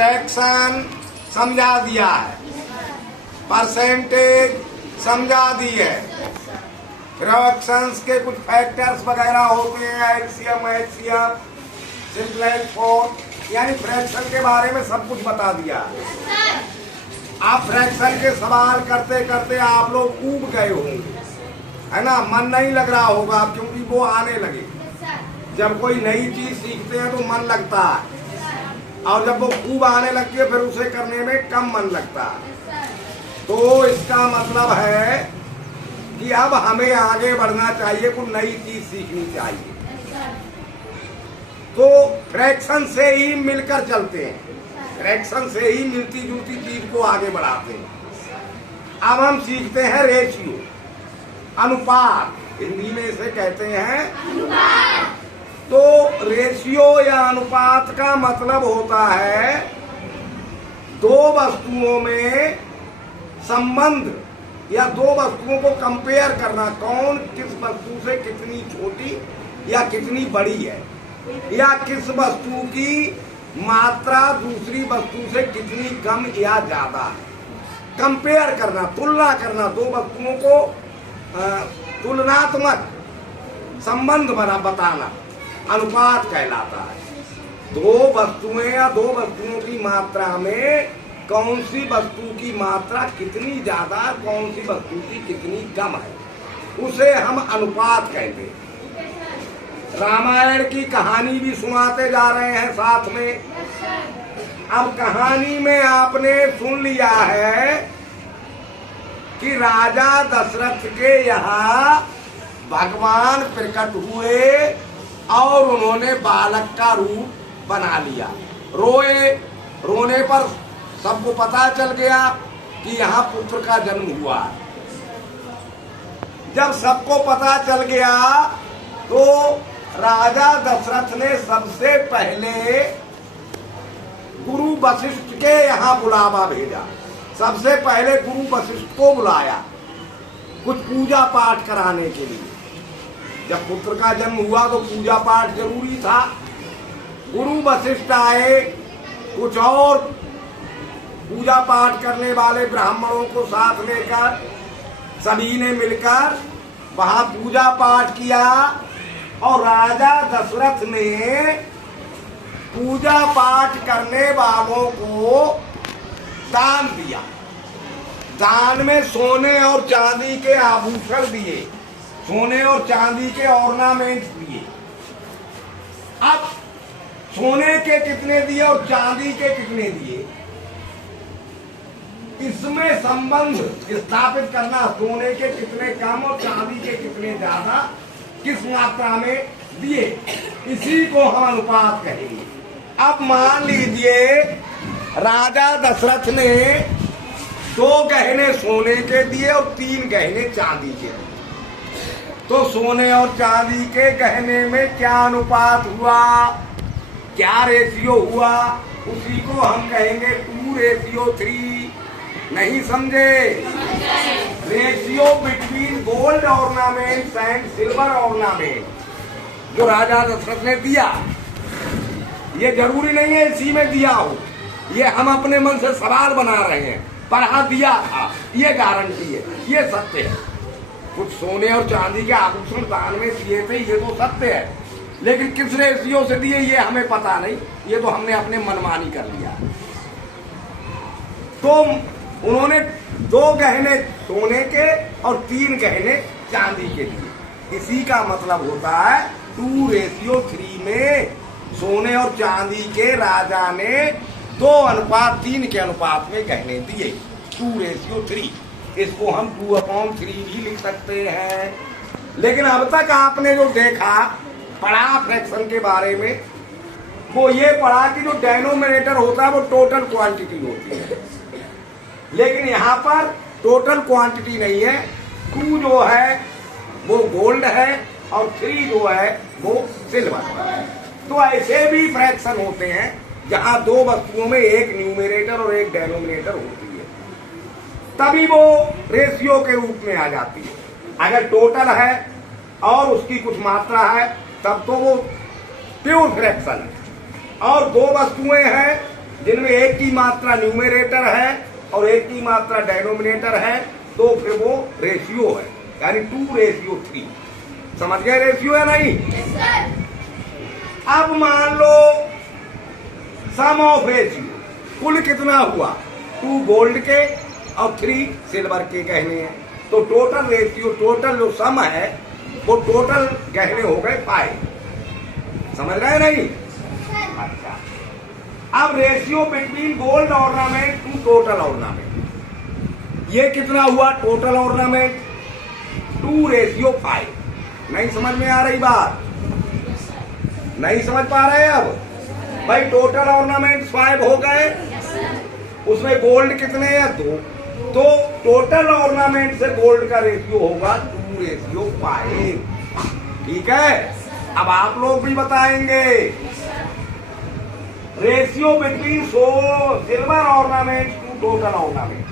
Fraction समझा दिया है, परसेंटेज समझा दी है, फ्रैक्शंस के कुछ फैक्टर्स वगैरह होते हैं, एलसीएम, एचसीएफ, सिंपलेक्स, फोर, यानी फ्रैक्शन के बारे में सब कुछ बता दिया। आप फ्रैक्शन के सवाल करते करते आप लोग ऊब गए होंगे, है ना, मन नहीं लग रहा होगा क्योंकि वो आने लगे। जब कोई नई चीज सीखते हैं तो मन लगता है, और जब वो खूब आने लगती है फिर उसे करने में कम मन लगता है। तो इसका मतलब है कि अब हमें आगे बढ़ना चाहिए, कुछ नई चीज सीखनी चाहिए। तो फ्रैक्शन से ही मिलकर चलते हैं, फ्रैक्शन से ही मिलती जुलती चीज को आगे बढ़ाते हैं। अब हम सीखते हैं रेशियो, अनुपात, हिंदी में इसे कहते हैं अनुपात। तो रेशियो या अनुपात का मतलब होता है दो वस्तुओं में संबंध या दो वस्तुओं को कंपेयर करना, कौन किस वस्तु से कितनी छोटी या कितनी बड़ी है, या किस वस्तु की मात्रा दूसरी वस्तु से कितनी कम या ज्यादा है। कंपेयर करना, तुलना करना, दो वस्तुओं को तुलनात्मक संबंध बना बताना अनुपात कहलाता है। दो वस्तुएं या दो वस्तुओं की मात्रा में कौन सी वस्तु की मात्रा कितनी ज्यादा, कौन सी वस्तु की कितनी कम है, उसे हम अनुपात कहते हैं। रामायण की कहानी भी सुनाते जा रहे हैं साथ में। अब कहानी में आपने सुन लिया है कि राजा दशरथ के यहाँ भगवान प्रकट हुए और उन्होंने बालक का रूप बना लिया। रोए, रोने पर सबको पता चल गया कि यहाँ पुत्र का जन्म हुआ। जब सबको पता चल गया तो राजा दशरथ ने सबसे पहले गुरु वशिष्ठ के यहाँ बुलावा भेजा। सबसे पहले गुरु वशिष्ठ को बुलाया कुछ पूजा पाठ कराने के लिए। जब पुत्र का जन्म हुआ तो पूजा पाठ जरूरी था। गुरु वशिष्ठ आए, कुछ और पूजा पाठ करने वाले ब्राह्मणों को साथ लेकर सभी ने मिलकर वहां पूजा पाठ किया, और राजा दशरथ ने पूजा पाठ करने वालों को दान दिया। दान में सोने और चांदी के आभूषण दिए, सोने और चांदी के ऑर्नामेंट्स दिए। अब सोने के कितने दिए और चांदी के कितने दिए, इसमें संबंध स्थापित करना, सोने के कितने कम और चांदी के कितने ज्यादा, किस मात्रा में दिए, इसी को हम अनुपात कहेंगे। अब मान लीजिए राजा दशरथ ने 2 गहने सोने के दिए और 3 गहने चांदी के दिए। तो सोने और चांदी के गहने में क्या अनुपात हुआ, क्या रेशियो हुआ, उसी को हम कहेंगे 2:3। नहीं समझे? Ratio between gold ornament and silver ornament जो राजा दशरथ ने दिया, ये जरूरी नहीं है इसी में दिया हो, ये हम अपने मन से सवाल बना रहे हैं, पर हाँ दिया था, ये गारंटी है, ये सत्य है। कुछ सोने और चांदी के आभूषण दान में दिए थे, ये तो सत्य है, लेकिन किस रेशियो से दिए ये हमें पता नहीं, ये तो हमने अपने मनमानी कर लिया। तो उन्होंने 2 गहने सोने के और 3 गहने चांदी के दिए। इसी का मतलब होता है 2:3 में सोने और चांदी के राजा ने 2:3 के अनुपात में गहने दिए, 2:3। इसको हम 2/3 भी लिख सकते हैं। लेकिन अब तक आपने जो देखा, पढ़ा फ्रैक्शन के बारे में, वो ये पढ़ा कि जो डेनोमिनेटर होता है वो टोटल क्वांटिटी होती है, लेकिन यहाँ पर टोटल क्वांटिटी नहीं है। 2 जो है वो गोल्ड है और 3 जो है वो सिल्वर है। तो ऐसे भी फ्रैक्शन होते हैं जहां 2 वस्तुओं में एक न्यूमरेटर और एक डेनोमिनेटर होती है, तभी वो रेशियो के रूप में आ जाती है। अगर टोटल है और उसकी कुछ मात्रा है तब तो वो प्योर फ्रैक्शन है। और 2 वस्तुएं हैं जिनमें एक की मात्रा न्यूमरेटर है और एक की मात्रा डेनोमिनेटर है, तो फिर वो रेशियो है, यानी 2:3। समझ गए रेशियो है नहीं? अब मान लो सम ऑफ रेशियो, कुल कितना हुआ? 2 गोल्ड के और 3 सिल्वर के गहने हैं, तो टोटल रेशियो, टोटल जो सम है वो टोटल गहने हो गए 5। समझ रहे नहीं? अच्छा, अब ratio between gold ornament to total ornament, ये कितना हुआ? Total ornament 2:5। नहीं समझ में आ रही बात? नहीं समझ पा रहे अब? भाई टोटल ऑर्नामेंट 5 हो गए, उसमें गोल्ड कितने हैं? 2, तो टोटल ऑर्नामेंट से गोल्ड का रेशियो होगा 2:5। ठीक है, अब आप लोग भी बताएंगे ratio between silver ornament to total ornament.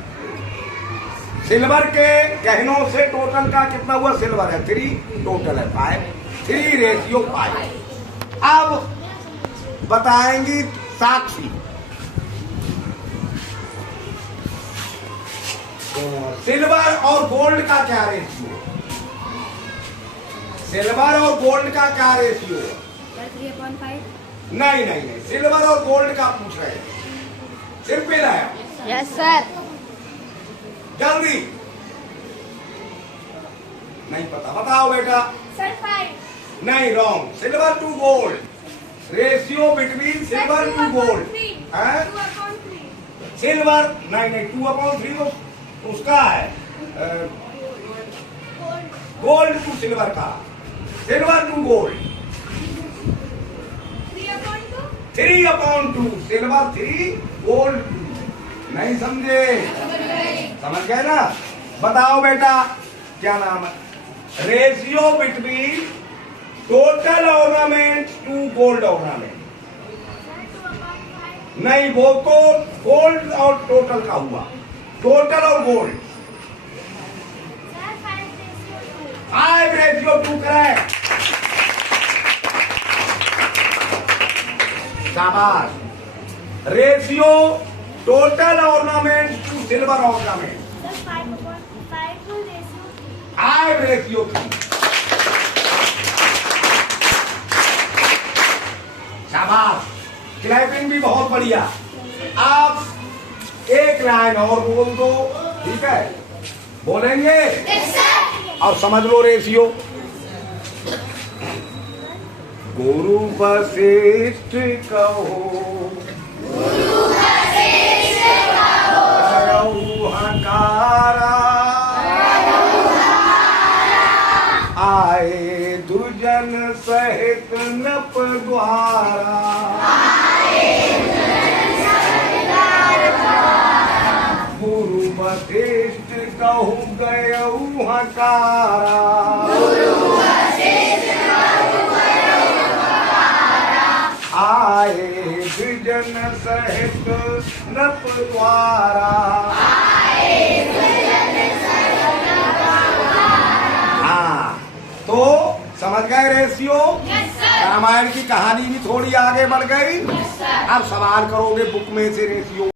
Silver के गहनों से टोटल का कितना हुआ? सिल्वर है 3, टोटल है 5, 3:5। अब बताएंगी साक्षी, सिल्वर और गोल्ड का क्या रेशियो? सिल्वर और गोल्ड का क्या रेशियो? 3/5। नहीं नहीं नहीं, सिल्वर और गोल्ड का पूछ रहे हैं, सिंपल है। Yes sir. जल्दी, नहीं पता, बताओ बेटा। सर 5। नहीं, wrong. Silver to gold, ratio between silver to gold है। 2/3। सिल्वर नहीं नहीं, 2/3 तो उसका है, गोल्ड टू सिल्वर का, silver to gold 3/2, silver 3, gold 2। नहीं समझे? समझ गए ना? बताओ बेटा, क्या नाम है? Ratio between total ornament to gold ornament. नहीं, वो तो गोल्ड और टोटल का हुआ, टोटल और गोल्ड। 5:2 करेक्ट। शाबाश। Ratio total ornament to silver ornament, 5:3। शाबाश, क्लैपिंग भी बहुत बढ़िया। आप एक लाइन और बोल दो, ठीक है? बोलेंगे और समझ लो रेशियो। गुरु वशिष्ठ कहो, हकारा, आए दुजन सहित नप द्वारा, गुरु वशिष्ठ कहु गयऊ हकारा, आए दुजन सहित नप द्वारा। हाँ, तो समझ गए रेशियो? रामायण की कहानी भी थोड़ी आगे बढ़ गई। अब सवाल करोगे बुक में से रेशियो।